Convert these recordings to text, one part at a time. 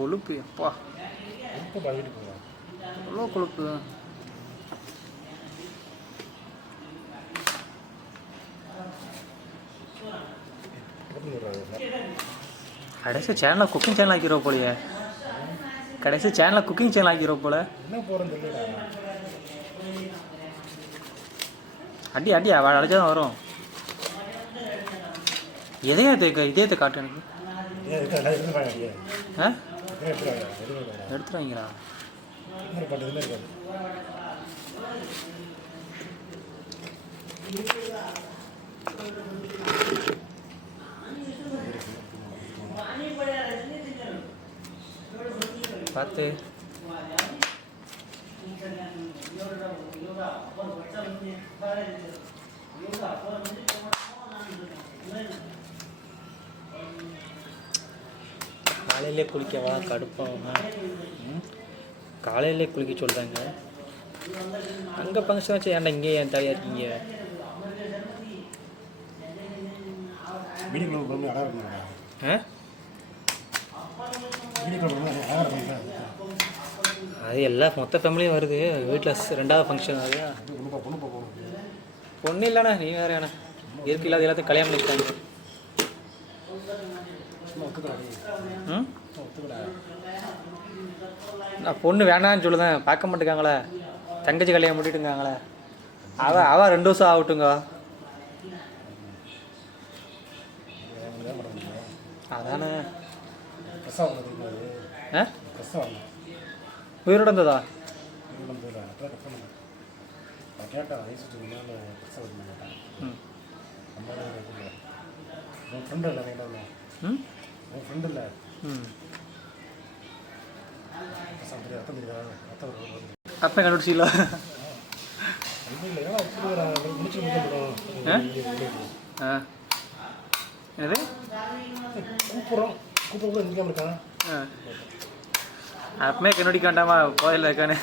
கொழுப்பு எப்பா எவ்வளோ கொழுப்பு. கடைசி சேனலில் குக்கிங் சேனல் ஆக்கிடுவோம் போலையே. கடைசி சேனலில் குக்கிங் சேனல் ஆக்கிடுவோம் போல. அடி அடி அவள் அழைச்சா தான் வரும். இதயத்தை காட்டு எனக்கு. ஆ எடுத்துருவாங்களா? பார்த்து காலையிலே குளிக்கவா கடுப்பாகுமா? காலையிலே குளிக்க சொல்கிறாங்க. அங்கே ஃபங்க்ஷன் வச்சு ஏன்டா இங்கே ஏன் தனியாக இருக்கீங்க? அது எல்லாம் மொத்த ஃபேமிலியும் வருது. வீட்டில் 2வது ஃபங்க்ஷன். அது பொண்ணு இல்லைண்ணா, நீ வேறு அண்ணா. இருக்கு இல்லாத எல்லாத்தையும் கல்யாணம் பண்ணிட்டாங்க. நான் பொண்ணு வேணான்னு சொல்லுதேன், பார்க்க மாட்டேங்காங்களே. தங்கச்சி கல்யாணம் முடிட்டுங்காங்களே. அவ 2 வருஷம் ஆகட்டுங்க. அதானே உயிரோட இருந்ததா? அப்போ கண்டுபிடிச்சிங்களா? என்னது அப்பமே கண்டுபிடிக்க வேண்டாமா? கோயிலில் இருக்கானு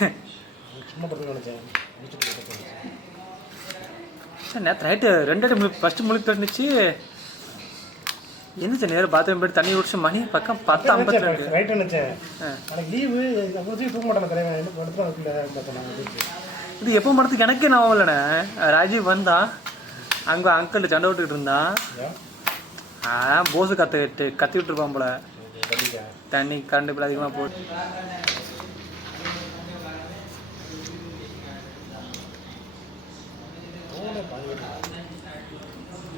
நேற்று நைட்டு 2 டைம் ஃபஸ்ட்டு முழுக்க இருந்துச்சு. என்னச்சு நேரம் பாத்ரூம் போய்ட்டு தண்ணி குடிச்சு மணி பக்கம் 10:52. இது எப்போ மரத்துக்கு எனக்கே நான் இல்லைண்ணே. ராஜீவ் வந்தான், அங்கே அங்கிள் சண்டை விட்டுக்கிட்டு இருந்தான். போஸு கத்திக்கிட்டு இருப்பான் போல. தண்ணி கரண்ட் பில் அதிகமாக போட்டு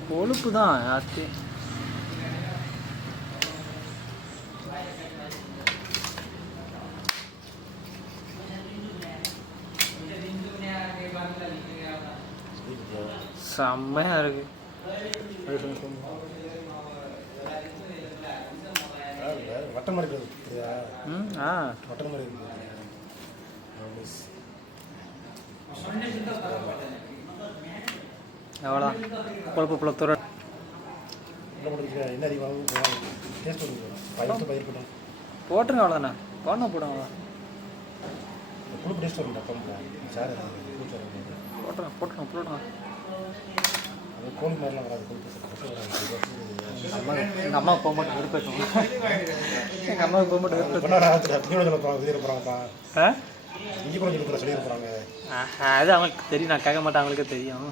கொழுப்பு தான் ஆத்து. செம்மையா இருக்கு. எவ்வளோ கொழுப்பு புலத்தூர போட்டுருங்க. அவ்வளோதாண்ணா போடணும் போடுங்க. போட்டுருங்க போட்டுருங்க. எங்கள் அம்மாவுக்கு போக மாட்டேன் விருப்பம். எங்கள் அம்மாவுக்கு போக மாட்டேன் அது அவங்களுக்கு தெரியும். நான் கேட்க மாட்டேன், அவங்களுக்கே தெரியும்.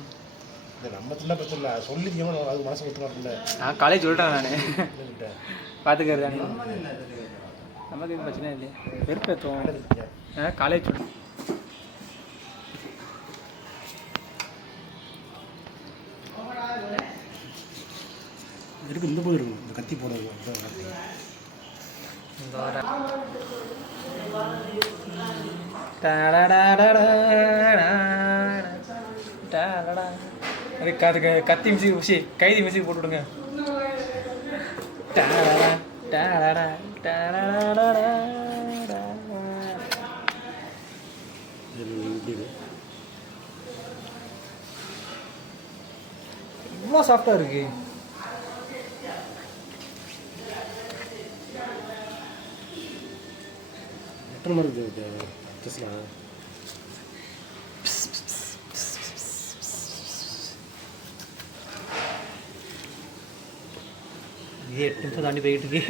நம்ம சின்ன பிரச்சனை இல்லை சொல்லி அது மனசு கொடுத்துருவாங்க. நான் காலேஜ் சொல்லிட்டேன். நான் பார்த்துக்கிறது நமக்கு எதுவும் பிரச்சனை இல்லையா? வெறுப்பேற்றுவோம். காலேஜ் சொல்லிட்டேன். இருக்கு இந்த போது இருக்கும். இந்த கத்தி போடுறது அதுக்கு கத்தி மியூசிக் உசி கைதி மியூசிக் போட்டு விடுங்க. இவ்வளோ சாஃப்டாக இருக்கு. எத்தனை மாதிரி இருக்குது டெஸ்ட்லாம்? இது 8 நிமிஷம் தாண்டி போயிட்டு இருக்கு.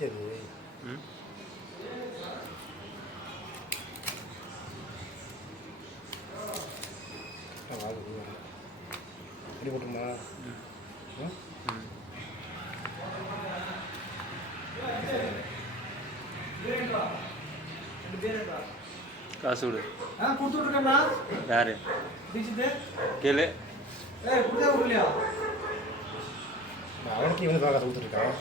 ம் போட்டுமா காசு விடு கொடுத்துட்ருக்கா யாரு கேளு அவனுக்கு இவனுக்கு காசு கொடுத்துருக்கான்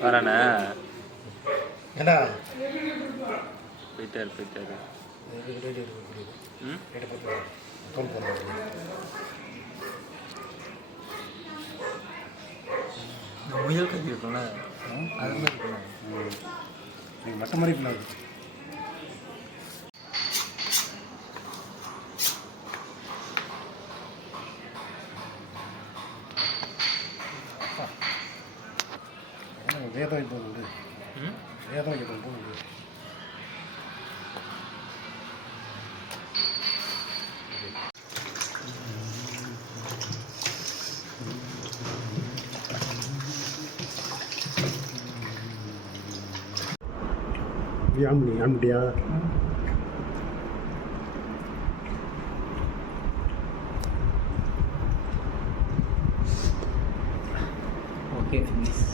வரானே ஏண்டா போயிட்டாரு ம் அக்கௌண்ட் பண்ணுறது முயல் கஞ்சி இருக்கும்ல அது மாதிரி இருக்குல்ல நீங்கள் மற்ற மாதிரி பண்ணாது வேதம் இப்போ உண்டு வேதம் இப்போ உண்டு ஆன்மணியா ஓகே ஃபினிஷ்